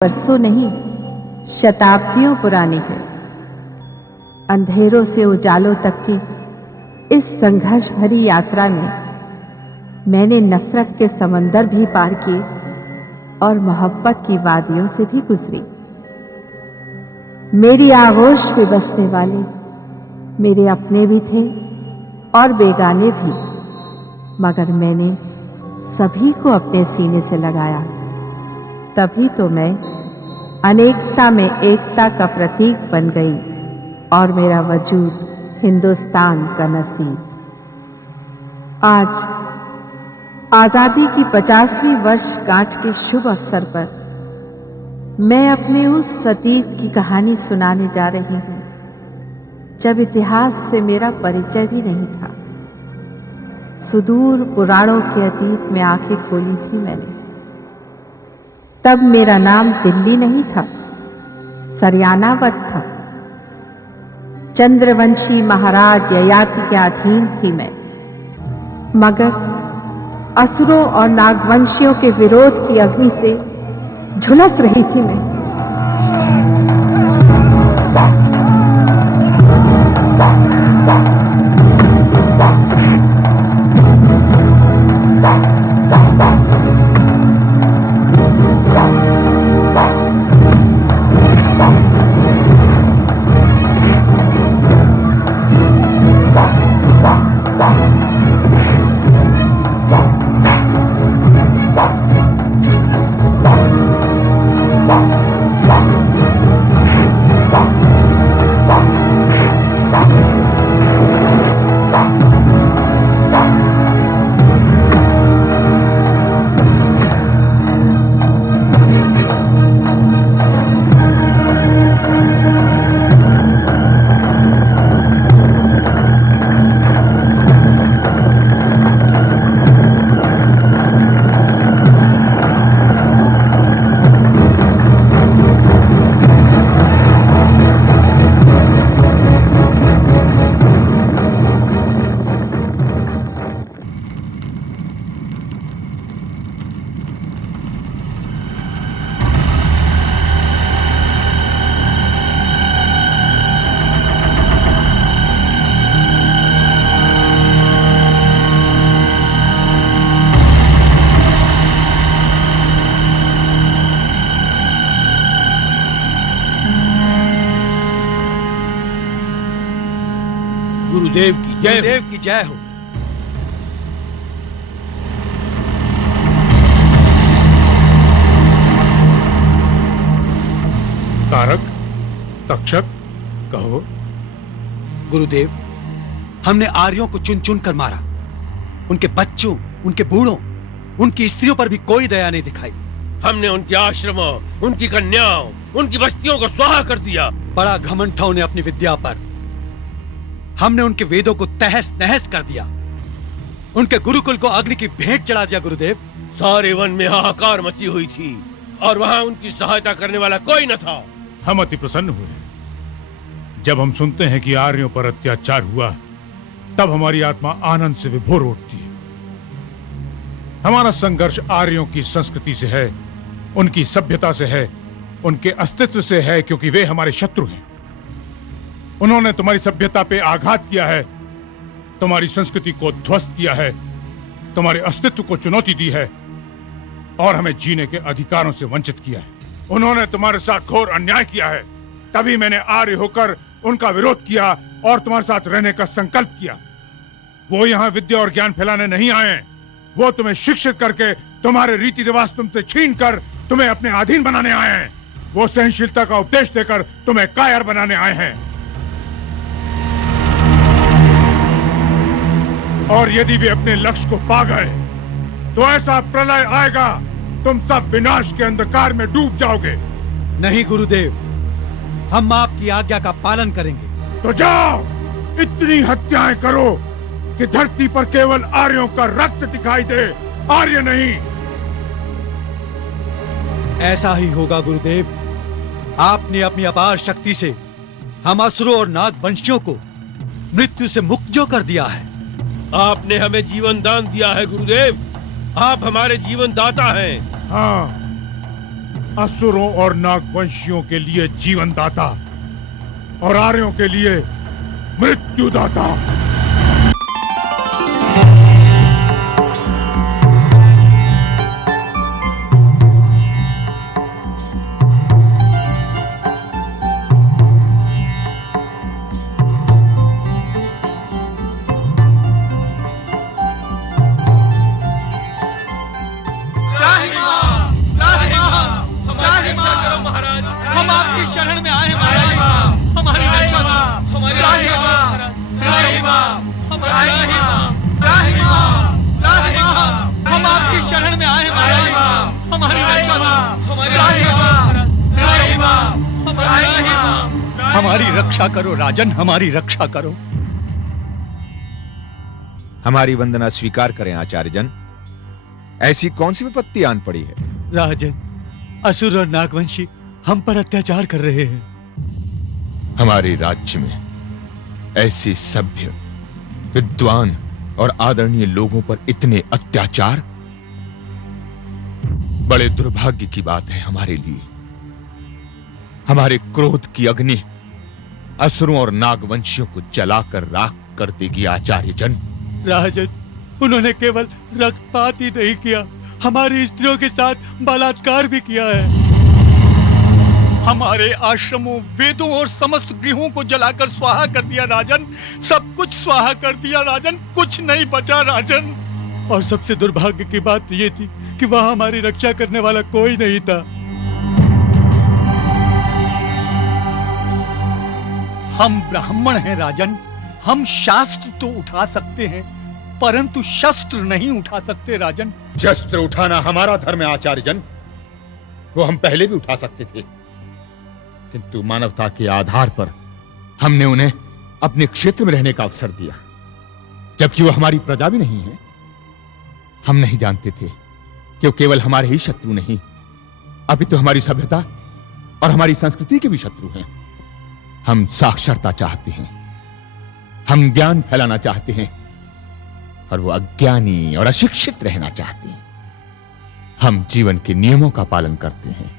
बरसों नहीं, शताब्दियों पुरानी है। अंधेरों से उजालों तक की इस संघर्ष भरी यात्रा में मैंने नफरत के समंदर भी पार किए और मोहब्बत की वादियों से भी गुजरी। मेरी आगोश में बसने वाले मेरे अपने भी थे और बेगाने भी, मगर मैंने सभी को अपने सीने से लगाया। तभी तो मैं अनेकता में एकता का प्रतीक बन गई और मेरा वजूद हिंदुस्तान का नसीब। आज आजादी की 50वीं वर्षगांठ के शुभ अवसर पर मैं अपने उस अतीत की कहानी सुनाने जा रही हूं, जब इतिहास से मेरा परिचय भी नहीं था। सुदूर पुराणों के अतीत में आंखें खोली थी मैंने। तब मेरा नाम दिल्ली नहीं था, सरियानावत था। चंद्रवंशी महाराज ययाति के अधीन थी मैं, मगर असुरों और नागवंशियों के विरोध की अग्नि से झुलस रही थी मैं। गुरुदेव की जय, गुरुदेव की जय हो। तारक, तक्षक, कहो। गुरुदेव, हमने आर्यों को चुन चुन कर मारा। उनके बच्चों, उनके बूढ़ों, उनकी स्त्रियों पर भी कोई दया नहीं दिखाई। हमने उनके आश्रमों, उनकी कन्याओं, उनकी बस्तियों को स्वाहा कर दिया। बड़ा घमंड था उन्हें अपनी विद्या पर। हमने उनके वेदों को तहस नहस कर दिया। उनके गुरुकुल को अग्नि की भेंट चढ़ा दिया। गुरुदेव, सारे वन में हाहाकार मची हुई थी और वहां उनकी सहायता करने वाला कोई न था। हम अति प्रसन्न हुए जब हम सुनते हैं कि आर्यों पर अत्याचार हुआ, तब हमारी आत्मा आनंद से विभोर उठती है। हमारा संघर्ष आर्यों की संस्कृति से है, उनकी सभ्यता से है, उनके अस्तित्व से है, क्योंकि वे हमारे शत्रु हैं। उन्होंने तुम्हारी सभ्यता पे आघात किया है, तुम्हारी संस्कृति को ध्वस्त किया है, तुम्हारे अस्तित्व को चुनौती दी है और हमें जीने के अधिकारों से वंचित किया है। उन्होंने तुम्हारे साथ घोर अन्याय किया है, तभी मैंने आर्य होकर उनका विरोध किया और तुम्हारे साथ रहने का संकल्प किया। वो यहाँ विद्या और ज्ञान फैलाने नहीं आए हैं, वो तुम्हें शिक्षित करके तुम्हारे रीति रिवाज तुमसे छीन कर तुम्हें अपने अधीन बनाने आए हैं। वो सहनशीलता का उपदेश देकर तुम्हें कायर बनाने आए हैं। और यदि वे अपने लक्ष्य को पा गए तो ऐसा प्रलय आएगा, तुम सब विनाश के अंधकार में डूब जाओगे। नहीं गुरुदेव, हम आपकी आज्ञा का पालन करेंगे। तो जाओ, इतनी हत्याएं करो कि धरती पर केवल आर्यों का रक्त दिखाई दे, आर्य नहीं। ऐसा ही होगा गुरुदेव। आपने अपनी अपार शक्ति से हम असुरों और नागवंशियों को मृत्यु से मुक्त जो कर दिया है। आपने हमें जीवन दान दिया है गुरुदेव, आप हमारे जीवन दाता हैं। हाँ, असुरों और नागवंशियों के लिए जीवनदाता और आर्यों के लिए मृत्युदाता। हम आपकी शरण में आए हैं महाराज, हमारी रक्षा करो, हमारी हम आपकी शरण में आए हैं महाराज, हमारी रक्षा करो, हमारी रक्षा करो राजन, हमारी रक्षा करो। हमारी वंदना स्वीकार करें आचार्यजन। ऐसी कौन सी विपत्ति आन पड़ी है? राजन, असुर और नागवंशी हम पर अत्याचार कर रहे हैं। हमारे राज्य में ऐसे सभ्य, विद्वान और आदरणीय लोगों पर इतने अत्याचार बड़े दुर्भाग्य की बात है हमारे लिए। हमारे क्रोध की अग्नि असुरों और नागवंशियों को जलाकर राख कर देगी आचार्यजन। राजन, उन्होंने केवल रक्तपात ही नहीं किया, हमारी स्त्रियों के साथ बलात्कार भी किया है। हमारे आश्रमों, वेदों और समस्त गृहों को जलाकर स्वाहा कर दिया राजन, सब कुछ स्वाहा कर दिया राजन, कुछ नहीं बचा राजन। और सबसे दुर्भाग्य की बात ये थी कि वहां हमारी रक्षा करने वाला कोई नहीं था। हम ब्राह्मण हैं राजन, हम शास्त्र तो उठा सकते हैं परंतु शस्त्र नहीं उठा सकते राजन। शस्त्र उठाना हमारा धर्म है आचार्यजन, वो हम पहले भी उठा सकते थे, किंतु मानवता के आधार पर हमने उन्हें अपने क्षेत्र में रहने का अवसर दिया, जबकि वो हमारी प्रजा भी नहीं है। हम नहीं जानते थे कि वो केवल हमारे ही शत्रु नहीं, अभी तो हमारी सभ्यता और हमारी संस्कृति के भी शत्रु हैं। हम साक्षरता चाहते हैं, हम ज्ञान फैलाना चाहते हैं, और वो अज्ञानी और अशिक्षित रहना चाहते हैं। हम जीवन के नियमों का पालन करते हैं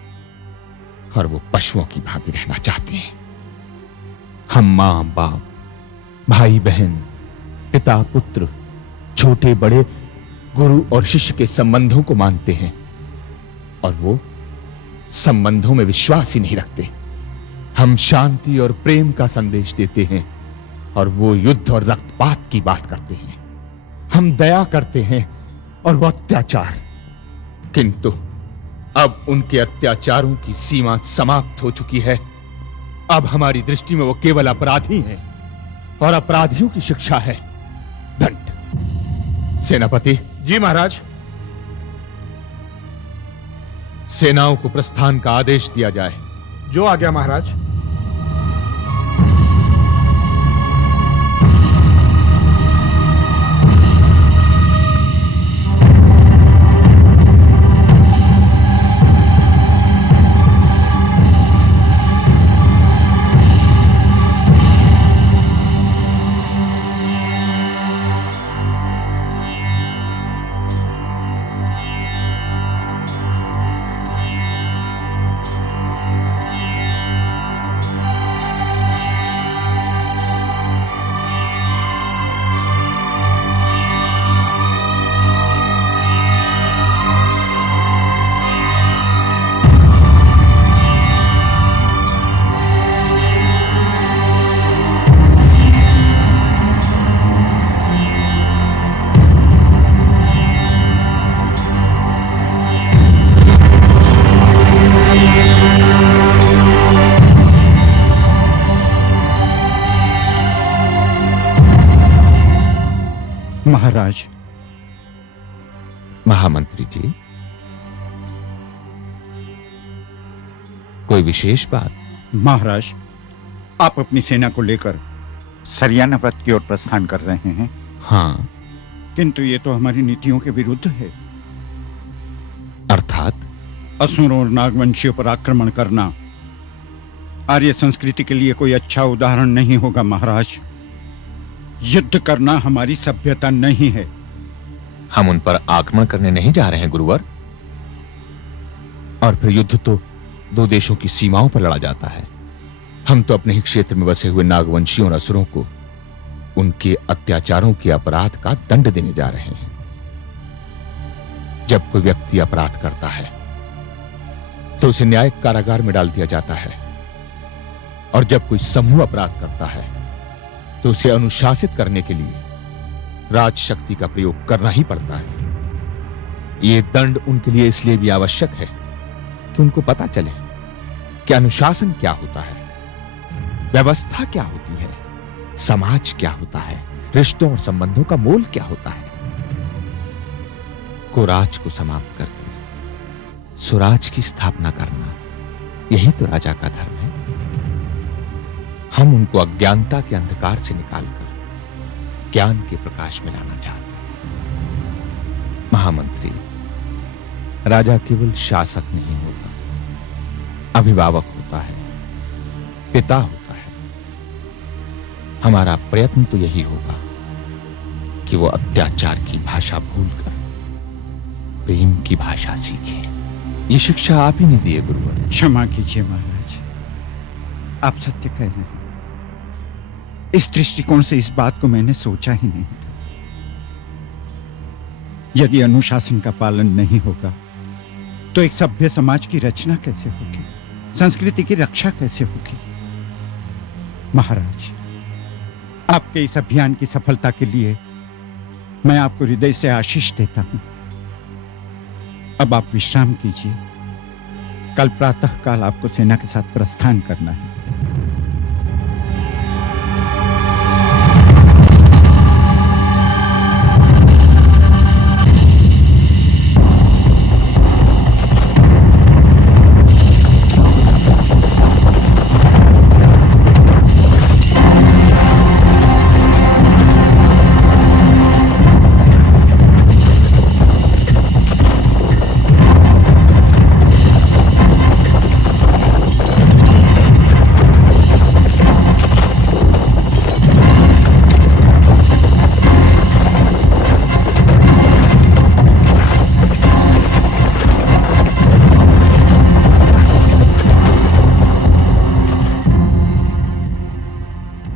और वो पशुओं की भांति रहना चाहते हैं। हम मां बाप, भाई बहन, पिता पुत्र, छोटे बड़े, गुरु और शिष्य के संबंधों को मानते हैं, और वो संबंधों में विश्वास ही नहीं रखते। हम शांति और प्रेम का संदेश देते हैं, और वो युद्ध और रक्तपात की बात करते हैं। हम दया करते हैं, और वो अत्याचार। किंतु अब उनके अत्याचारों की सीमा समाप्त हो चुकी है। अब हमारी दृष्टि में वो केवल अपराधी हैं, और अपराधियों की शिक्षा है दंड। सेनापति। जी महाराज। सेनाओं को प्रस्थान का आदेश दिया जाए। जो आ गया महाराज। महाराज। महामंत्री जी, कोई विशेष बात? महाराज, आप अपनी सेना को लेकर सरियाना व्रत की ओर प्रस्थान कर रहे हैं। हाँ, किंतु ये तो हमारी नीतियों के विरुद्ध है। अर्थात? असुरों और नागवंशियों पर आक्रमण करना आर्य संस्कृति के लिए कोई अच्छा उदाहरण नहीं होगा महाराज। युद्ध करना हमारी सभ्यता नहीं है। हम उन पर आक्रमण करने नहीं जा रहे हैं गुरुवर। और फिर युद्ध तो दो देशों की सीमाओं पर लड़ा जाता है। हम तो अपने ही क्षेत्र में बसे हुए नागवंशियों और असुरों को उनके अत्याचारों के अपराध का दंड देने जा रहे हैं। जब कोई व्यक्ति अपराध करता है तो उसे न्यायिक कारागार में डाल दिया जाता है, और जब कोई समूह अपराध करता है तो उसे अनुशासित करने के लिए राजशक्ति का प्रयोग करना ही पड़ता है। यह दंड उनके लिए इसलिए भी आवश्यक है कि उनको पता चले कि अनुशासन क्या होता है, व्यवस्था क्या होती है, समाज क्या होता है, रिश्तों और संबंधों का मोल क्या होता है। कुराज को समाप्त करके स्वराज की स्थापना करना, यही तो राजा का धर्म है। हम उनको अज्ञानता के अंधकार से निकालकर ज्ञान के प्रकाश में लाना चाहते हैं। महामंत्री, राजा केवल शासक नहीं होता, अभिभावक होता है, पिता होता है। हमारा प्रयत्न तो यही होगा कि वो अत्याचार की भाषा भूलकर प्रेम की भाषा सीखे। ये शिक्षा आप ही ने दी है गुरुवर। क्षमा कीजिए महाराज, आप सत्य कह रहे हैं। इस दृष्टिकोण से इस बात को मैंने सोचा ही नहीं था। यदि अनुशासन का पालन नहीं होगा तो एक सभ्य समाज की रचना कैसे होगी, संस्कृति की रक्षा कैसे होगी। महाराज, आपके इस अभियान की सफलता के लिए मैं आपको हृदय से आशीष देता हूं। अब आप विश्राम कीजिए, कल प्रातः काल आपको सेना के साथ प्रस्थान करना है।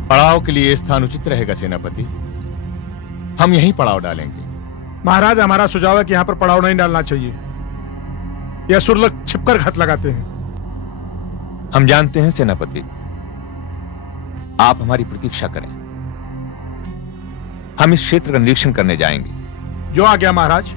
पड़ाव के लिए स्थान उचित रहेगा सेनापति। हम यहीं पड़ाव डालेंगे। महाराज, हमारा सुझाव है कि यहां पर पड़ाव नहीं डालना चाहिए। यह असुर लोग छिपकर घात लगाते हैं। हम जानते हैं सेनापति, आप हमारी प्रतीक्षा करें। हम इस क्षेत्र का निरीक्षण करने जाएंगे। जो आ गया महाराज।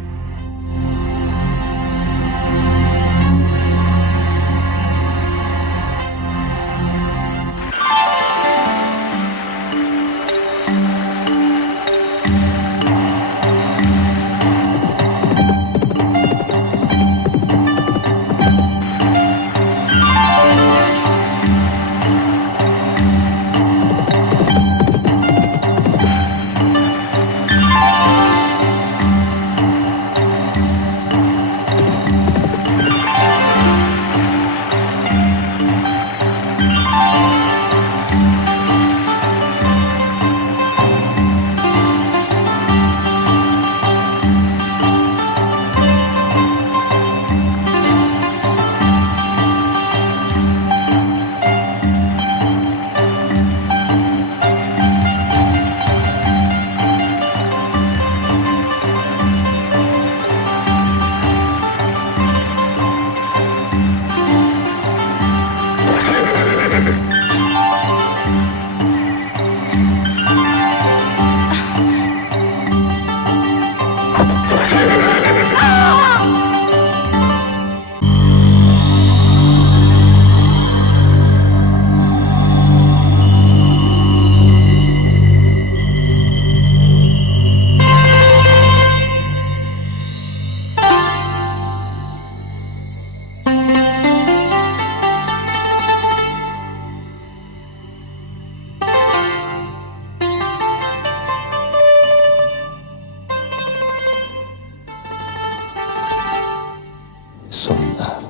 सुंदर,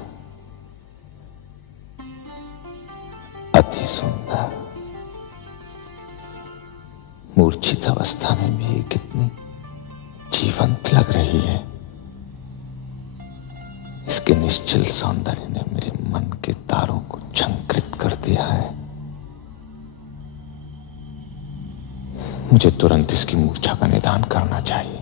अति सुंदर। मूर्छित अवस्था में भी ये कितनी जीवंत लग रही है। इसके निश्चल सौंदर्य ने मेरे मन के तारों को झंकृत कर दिया है। मुझे तुरंत इसकी मूर्छा का निदान करना चाहिए।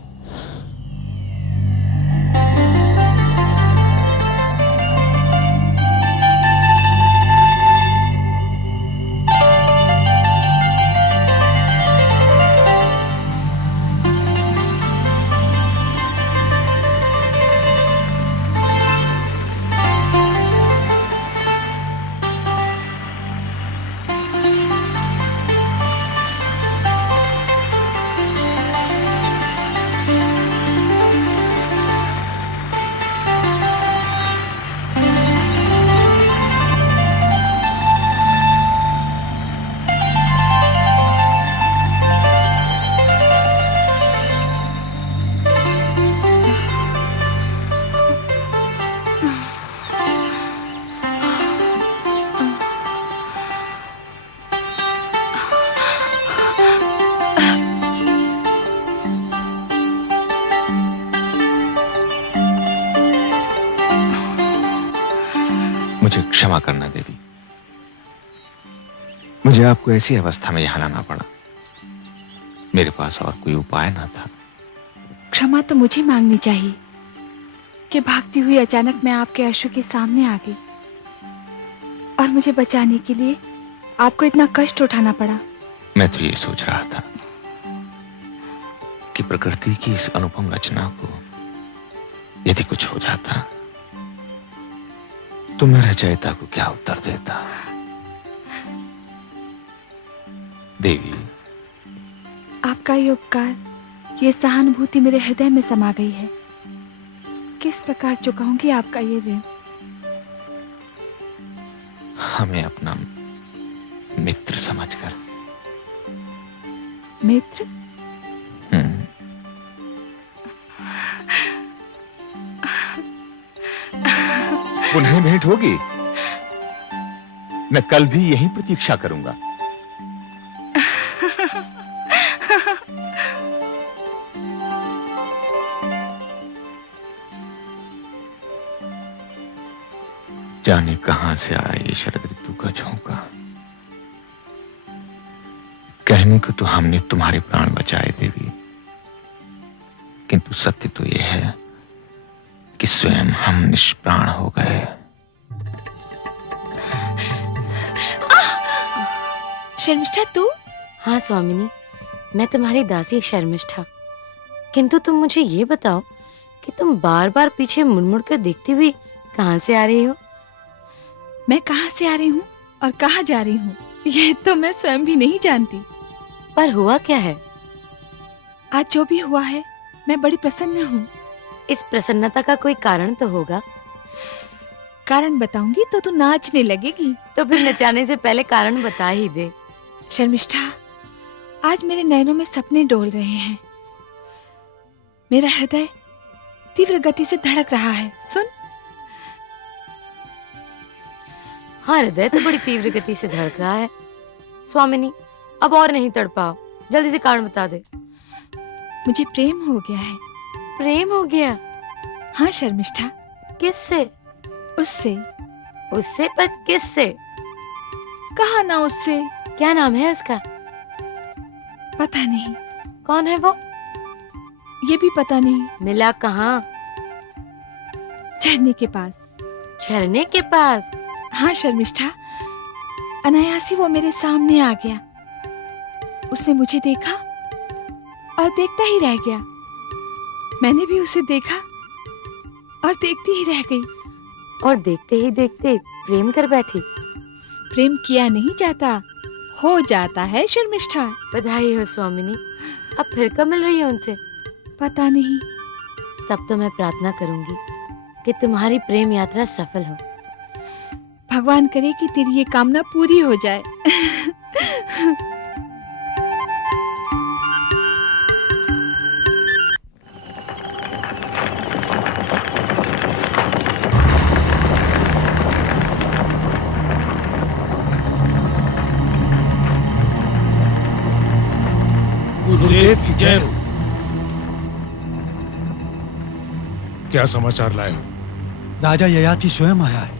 मुझे क्षमा करना देवी, मुझे आपको ऐसी अवस्था में यहां लाना पड़ा। मेरे पास और कोई उपाय ना था। क्षमा तो मुझे मांगनी चाहिए कि भागती हुई अचानक मैं आपके अर्शों के सामने आ गई और मुझे बचाने के लिए आपको इतना कष्ट उठाना पड़ा। मैं तो ये सोच रहा था कि प्रकृति की इस अनुपम रचना को यदि कुछ हो जाता तो मैं रचयिता को क्या उत्तर देता। देवी, आपका ये उपकार, ये सहानुभूति मेरे हृदय में समा गई है। किस प्रकार चुकाऊंगी आपका ये ऋण। हमें अपना मित्र समझकर। मित्र? पुनः भेंट होगी। मैं कल भी यही प्रतीक्षा करूंगा। जाने कहां से आया ये शरद ऋतु का झोंका। कहने को तो हमने तुम्हारे प्राण बचाए देवी, किंतु सत्य तो यह है कि स्वयं हम निष्प्राण हो गए। शर्मिष्ठा तू? हाँ स्वामिनी, मैं तुम्हारी दासी शर्मिष्ठा। किंतु तुम मुझे ये बताओ कि तुम बार बार पीछे मुड़ कर देखती हुई कहां से आ रही हो? मैं कहां से आ रही हूँ और कहां जा रही हूँ यह तो मैं स्वयं भी नहीं जानती। पर हुआ क्या है? आज जो भी हुआ है मैं बड़ी प्रसन्न हूँ। इस प्रसन्नता का कोई कारण तो होगा। कारण बताऊंगी तो तू नाचने लगेगी। तो फिर नचाने से पहले कारण बता ही दे। शर्मिष्ठा, आज मेरे नैनों में सपने डोल रहे हैं। मेरा हृदय तीव्र गति से धड़क रहा है। सुन। हाँ, हृदय तो बड़ी तीव्र गति से धड़क रहा है। स्वामिनी, अब और नहीं तड़पाओ, जल्दी से कारण बता दे। मुझे प्रेम हो गया है। प्रेम हो गया? हाँ शर्मिष्ठा। किससे? उससे। उससे? पर किससे? कहा ना उससे। क्या नाम है उसका? पता नहीं। कौन है वो? ये भी पता नहीं। मिला कहाँ? झरने के पास। झरने के पास? हाँ शर्मिष्ठा, अनायासी वो मेरे सामने आ गया। उसने मुझे देखा और देखता ही रह गया। मैंने भी उसे देखा और देखती ही रह गई। और देखते ही देखते प्रेम कर बैठी। प्रेम किया नहीं जाता, हो जाता है शर्मिष्ठा। बधाई हो स्वामिनी। अब फिर कब मिल रही है उनसे? पता नहीं। तब तो मैं प्रार्थना करूंगी कि तुम्हारी प्रेम यात्रा सफल हो। भगवान करे कि तेरी ये कामना पूरी हो जाए। गुरुदेव की जय हो। क्या समाचार लाए हो? राजा ययाति स्वयं आया है,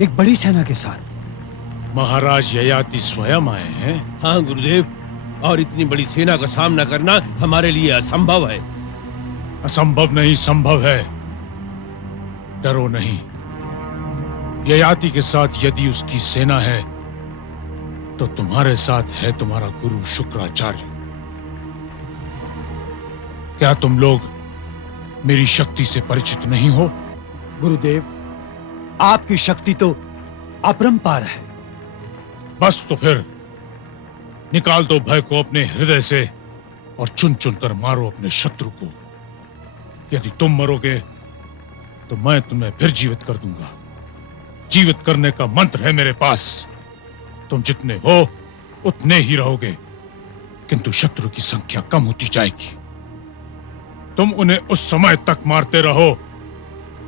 एक बड़ी सेना के साथ। महाराज ययाति स्वयं आए हैं? हाँ गुरुदेव, और इतनी बड़ी सेना का सामना करना हमारे लिए असंभव है। असंभव नहीं, संभव है। डरो नहीं। ययाति के साथ यदि उसकी सेना है तो तुम्हारे साथ है तुम्हारा गुरु शुक्राचार्य। क्या तुम लोग मेरी शक्ति से परिचित नहीं हो? गुरुदेव, आपकी शक्ति तो अपरंपार है। बस तो फिर निकाल दो भय को अपने हृदय से और चुन चुन कर मारो अपने शत्रु को। यदि तुम मरोगे तो मैं तुम्हें फिर जीवित कर दूंगा। जीवित करने का मंत्र है मेरे पास। तुम जितने हो उतने ही रहोगे, किंतु शत्रु की संख्या कम होती जाएगी। तुम उन्हें उस समय तक मारते रहो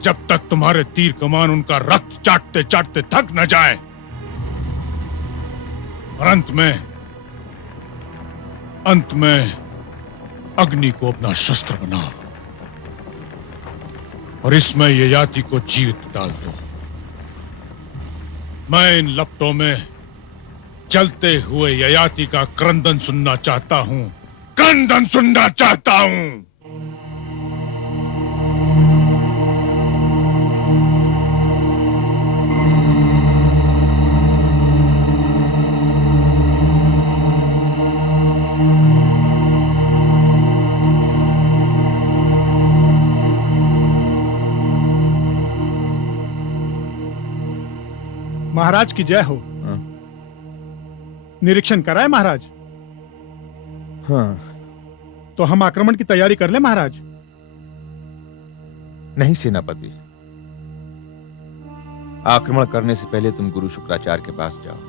जब तक तुम्हारे तीर कमान उनका रक्त चाटते चाटते थक न जाए। और अंत में अग्नि को अपना शस्त्र बनाओ और इसमें ययाति को जीवित डाल दो। मैं इन लपटों में चलते हुए ययाति का क्रंदन सुनना चाहता हूं, क्रंदन सुनना चाहता हूं। महाराज की जय हो। निरीक्षण कराए महाराज? हाँ। तो हम आक्रमण की तैयारी कर ले महाराज? नहीं सेनापति, आक्रमण करने से पहले तुम गुरु शुक्राचार्य के पास जाओ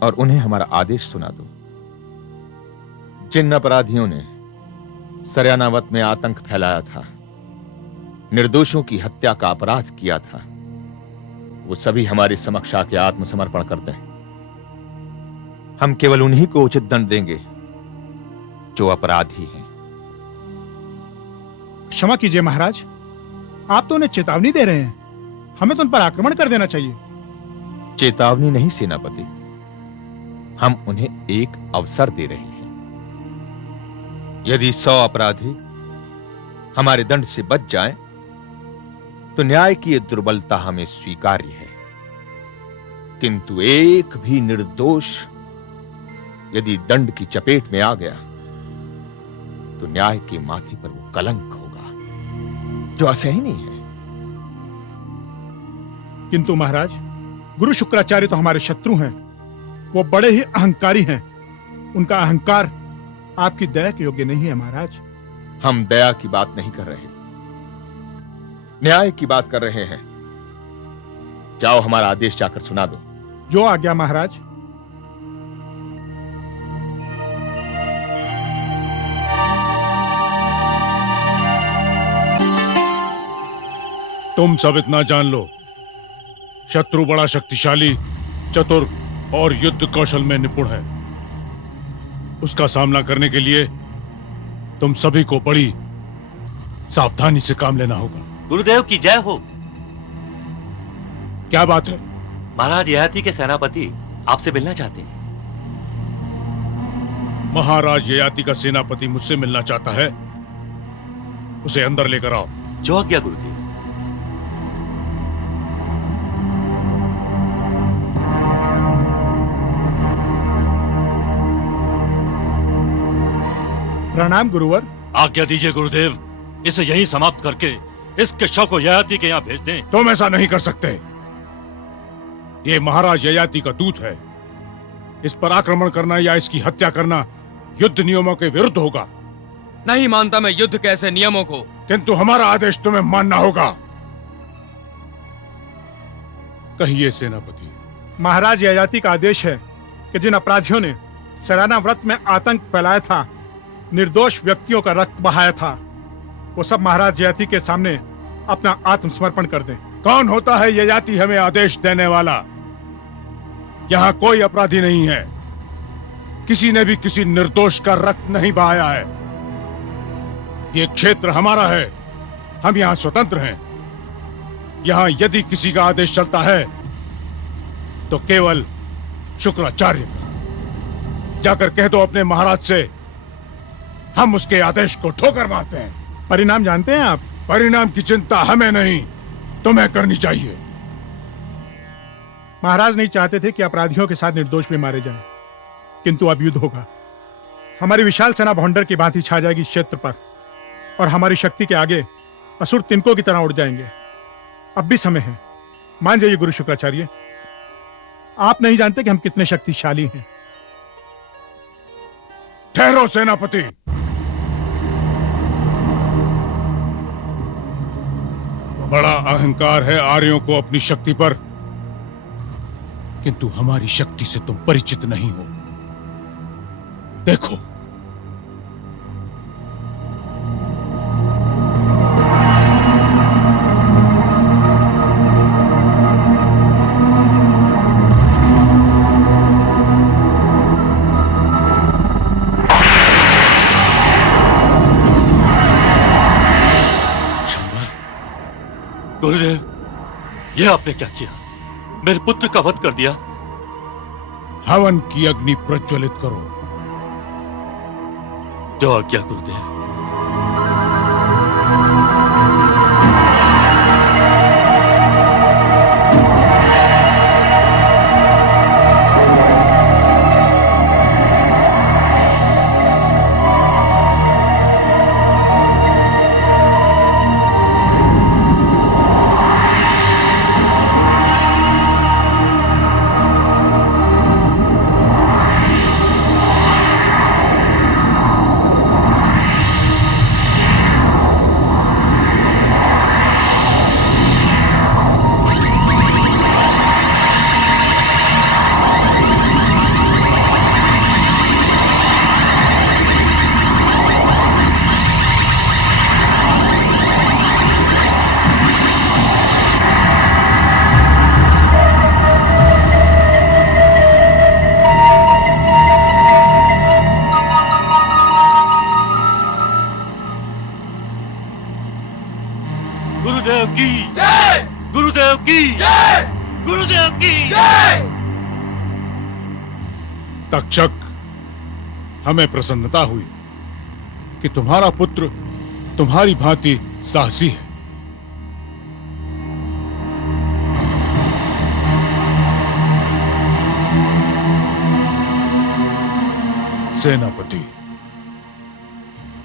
और उन्हें हमारा आदेश सुना दो। जिन अपराधियों ने सरयानावत में आतंक फैलाया था, निर्दोषों की हत्या का अपराध किया था, वो सभी हमारे समक्ष आके आत्मसमर्पण करते हैं। हम केवल उन्हीं को उचित दंड देंगे जो अपराधी हैं। क्षमा कीजिए महाराज, आप तो उन्हें चेतावनी दे रहे हैं, हमें तो उन पर आक्रमण कर देना चाहिए। चेतावनी नहीं सेनापति, हम उन्हें एक अवसर दे रहे हैं। यदि 100 अपराधी हमारे दंड से बच जाएं, तो न्याय की ये दुर्बलता हमें स्वीकार्य है, किंतु एक भी निर्दोष यदि दंड की चपेट में आ गया तो न्याय के माथे पर वो कलंक होगा जो असहनीय है। किंतु महाराज, गुरु शुक्राचार्य तो हमारे शत्रु हैं, वो बड़े ही अहंकारी हैं। उनका अहंकार आपकी दया के योग्य नहीं है महाराज। हम दया की बात नहीं कर रहे, न्याय की बात कर रहे हैं। जाओ हमारा आदेश जाकर सुना दो। जो आज्ञा महाराज। तुम सब इतना जान लो, शत्रु बड़ा शक्तिशाली, चतुर और युद्ध कौशल में निपुण है। उसका सामना करने के लिए तुम सभी को बड़ी सावधानी से काम लेना होगा। गुरुदेव की जय हो। क्या बात है? महाराज ययाति के सेनापति आपसे मिलना चाहते हैं। महाराज ययाति का सेनापति मुझसे मिलना चाहता है, उसे अंदर लेकर आओ। जो आज्ञा गुरुदेव। प्रणाम गुरुवर। आज्ञा दीजिए गुरुदेव, इसे यहीं समाप्त करके इसके शव को ययाति के यहाँ भेज दें। तुम ऐसा नहीं कर सकते। ये महाराज ययाति का दूत है। इस पर आक्रमण करना या इसकी हत्या करना युद्ध नियमों के विरुद्ध होगा। नहीं मानता मैं युद्ध के ऐसे नियमों को। किंतु हमारा आदेश तुम्हें मानना होगा। कहिए सेनापति। महाराज ययाति का आदेश है कि जिन अपराधियों ने सराना व्रत में आतंक फैलाया था, निर्दोष व्यक्तियों का रक्त बहाया था, वो सब महाराज ययाति के सामने अपना आत्मसमर्पण कर दें। कौन होता है ययाति हमें आदेश देने वाला? यहां कोई अपराधी नहीं है। किसी ने भी किसी निर्दोष का रक्त नहीं बहाया है। ये क्षेत्र हमारा है, हम यहां स्वतंत्र हैं। यहां यदि किसी का आदेश चलता है तो केवल शुक्राचार्य का। जाकर कह दो अपने महाराज से, हम उसके आदेश को ठोकर मारते हैं। परिणाम जानते हैं आप? परिणाम की चिंता हमें नहीं, तुम्हें करनी चाहिए। महाराज नहीं चाहते थे कि अपराधियों के साथ निर्दोष भी मारे जाएं, किंतु अब युद्ध होगा। हमारी विशाल सेना भौंडर की भांति छा जाएगी इस क्षेत्र पर, और हमारी शक्ति के आगे असुर तिनकों की तरह उड़ जाएंगे। अब भी समय है, मान जाइए गुरु शुक्राचार्य। आप नहीं जानते कि हम कितने शक्तिशाली हैं। ठहरो सेनापति। बड़ा अहंकार है आर्यों को अपनी शक्ति पर, किंतु हमारी शक्ति से तुम परिचित नहीं हो। देखो, गुरुदेव, यह आपने क्या किया? मेरे पुत्र का वध कर दिया। हवन की अग्नि प्रज्वलित करो। जो आज्ञा गुरुदेव। गुरुदेव की जय! गुरुदेव की जय! गुरुदेव की जय! तक्षक, हमें प्रसन्नता हुई कि तुम्हारा पुत्र तुम्हारी भांति साहसी है। सेनापति,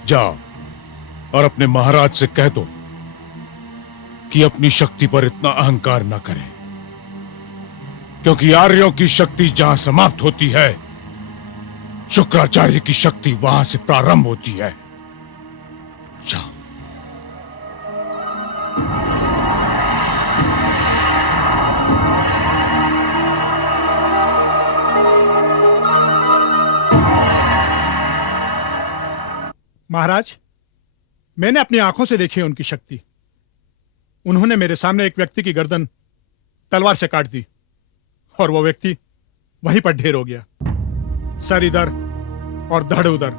जाओ और अपने महाराज से कह दो कि अपनी शक्ति पर इतना अहंकार न करें, क्योंकि आर्यों की शक्ति जहां समाप्त होती है, शुक्राचार्य की शक्ति वहां से प्रारंभ होती है। जाओ। महाराज, मैंने अपनी आंखों से देखी है उनकी शक्ति। उन्होंने मेरे सामने एक व्यक्ति की गर्दन तलवार से काट दी और वो व्यक्ति वहीं पर ढेर हो गया, सर इधर और धड़ उधर।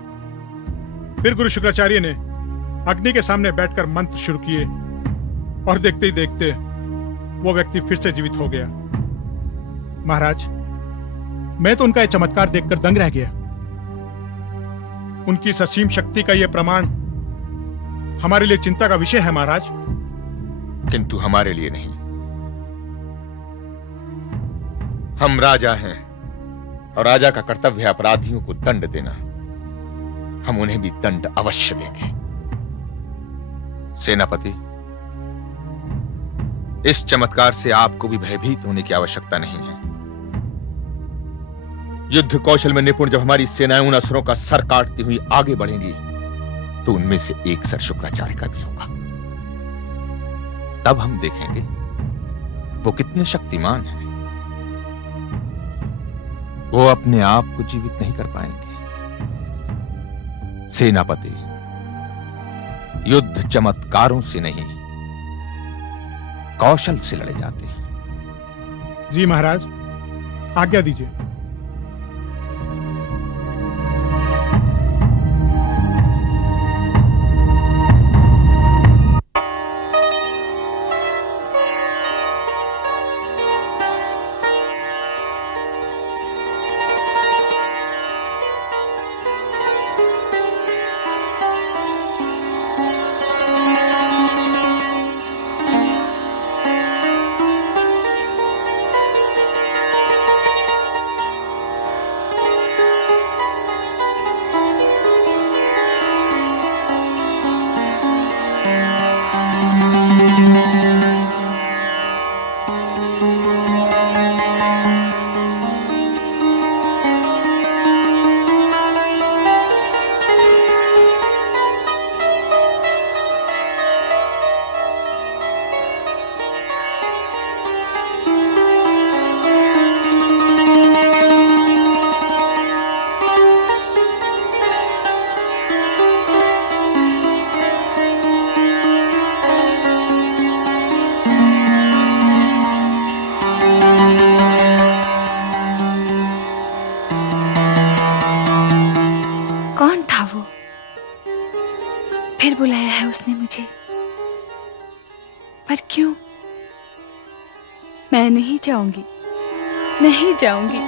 फिर गुरु शुक्राचार्य ने अग्नि के सामने बैठकर मंत्र शुरू किए और देखते ही देखते वो व्यक्ति फिर से जीवित हो गया। महाराज, मैं तो उनका यह चमत्कार देखकर दंग रह गया। उनकी इस असीम शक्ति का यह प्रमाण हमारे लिए चिंता का विषय है महाराज। किंतु हमारे लिए नहीं। हम राजा हैं और राजा का कर्तव्य है अपराधियों को दंड देना। हम उन्हें भी दंड अवश्य देंगे। सेनापति, इस चमत्कार से आपको भी भयभीत होने की आवश्यकता नहीं है। युद्ध कौशल में निपुण जब हमारी सेनाएं उन असुरों का सर काटती हुई आगे बढ़ेंगी, तो उनमें से एक सर शुक्राचार्य का भी होगा। तब हम देखेंगे वो कितने शक्तिमान हैं। वो अपने आप को जीवित नहीं कर पाएंगे। सेनापति, युद्ध चमत्कारों से नहीं, कौशल से लड़े जाते हैं। जी महाराज, आज्ञा दीजिए। मैं नहीं जाऊंगी, नहीं जाऊंगी।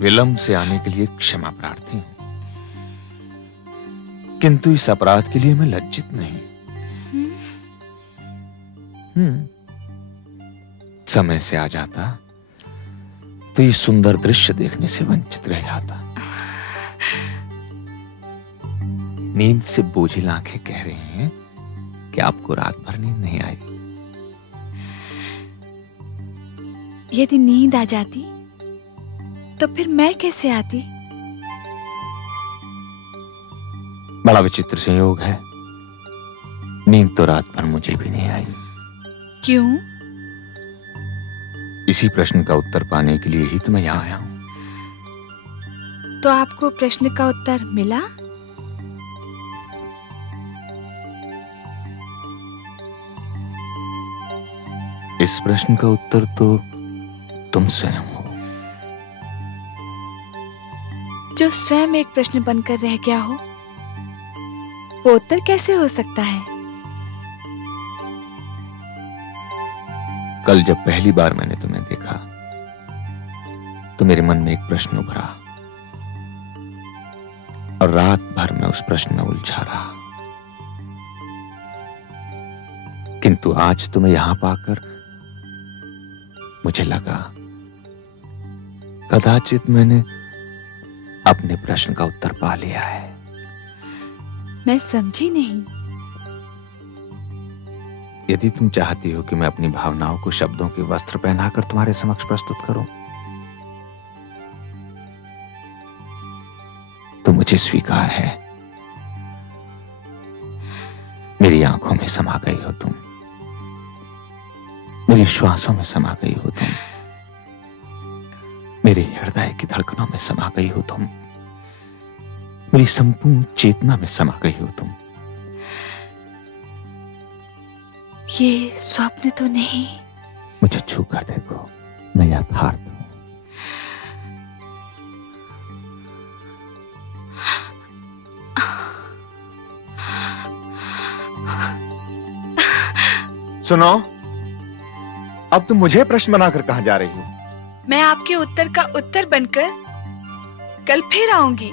विलंब से आने के लिए क्षमा प्रार्थी हूं, किंतु इस अपराध के लिए मैं लज्जित नहीं। समय से आ जाता तो ये सुंदर दृश्य देखने से वंचित रह जाता। नींद से बोझिल आंखें कह रही हैं कि आपको रात भर नींद नहीं आई। यदि नींद आ जाती तो फिर मैं कैसे आती? बड़ा विचित्र संयोग है, नींद तो रात भर मुझे भी नहीं आई। क्यों? इसी प्रश्न का उत्तर पाने के लिए ही तो मैं यहां आया हूं। तो आपको प्रश्न का उत्तर मिला? इस प्रश्न का उत्तर तो तुम स्वयं हो। जो स्वयं एक प्रश्न बनकर रह गया हो, वो उत्तर कैसे हो सकता है? कल जब पहली बार मैंने तुम्हें देखा तो मेरे मन में एक प्रश्न उभरा और रात भर मैं उस प्रश्न में उलझा रहा। किंतु आज तुम्हें यहां पाकर मुझे लगा कदाचित मैंने अपने प्रश्न का उत्तर पा लिया है। मैं समझी नहीं। यदि तुम चाहती हो कि मैं अपनी भावनाओं को शब्दों के वस्त्र पहनाकर तुम्हारे समक्ष प्रस्तुत करूं, तो मुझे स्वीकार है। मेरी आंखों में समा गई हो तुम, मेरी श्वासों में समा गई हो तुम, मेरे हृदय की धड़कनों में समा गई हो तुम, मेरी संपूर्ण चेतना में समा गई हो तुम। ये स्वप्न तो नहीं? मुझे छू कर देखो, मैं यथार्थ हूं। सुनो, अब तुम मुझे प्रश्न बनाकर कहां जा रही हो? मैं आपके उत्तर का उत्तर बनकर कल फिर आऊंगी।